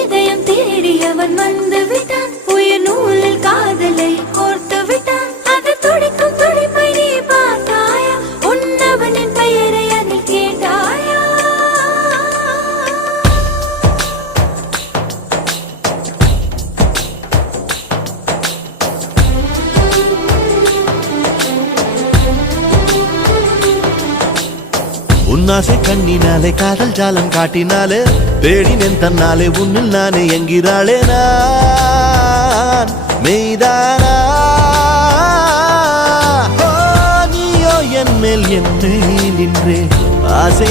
இதயம் தேடி அவன் வந்து விட்டான், உயிர் நூலில் காதலை கோர்த்து விட்டான். அது துடிக்கும் துடிப்பை நீ பார்த்தாயா, உன்னவனின் பெயரை அதில் கேட்டாயா? உன்னாசை கண்ணினாலே காதல் ஜாலம் காட்டினாலே தேடினேன் தன்னாலே உன்னில் நானே என்கிறாளே நான் மெய்தானா? நீயோ என் மேல் என்னை நின்றே ஆசை